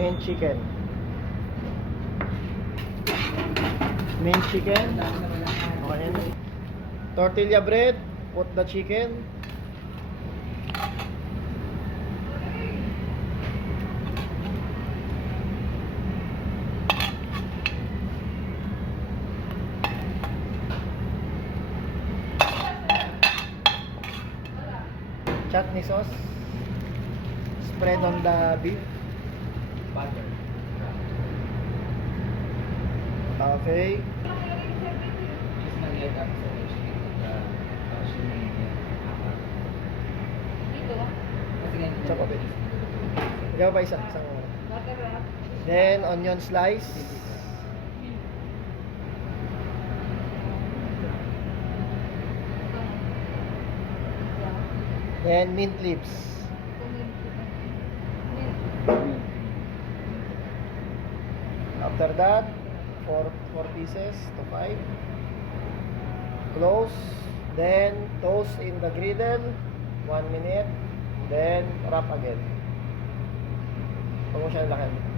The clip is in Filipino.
Main chicken. Main chicken. Okay. Tortilla bread. Put the chicken. Chutney sauce. Spread on the beef. Butter. Okay. Just mag-light up sa chicken. Dito. Kasi ganito. Chop up it. Ikaw pa isang. Butter wrap. Then onion slice. Then mint leaves. After that, four pieces to 5. Close. Then toast in the griddle. 1 minute. Then wrap again. Huwag mo siya lakan.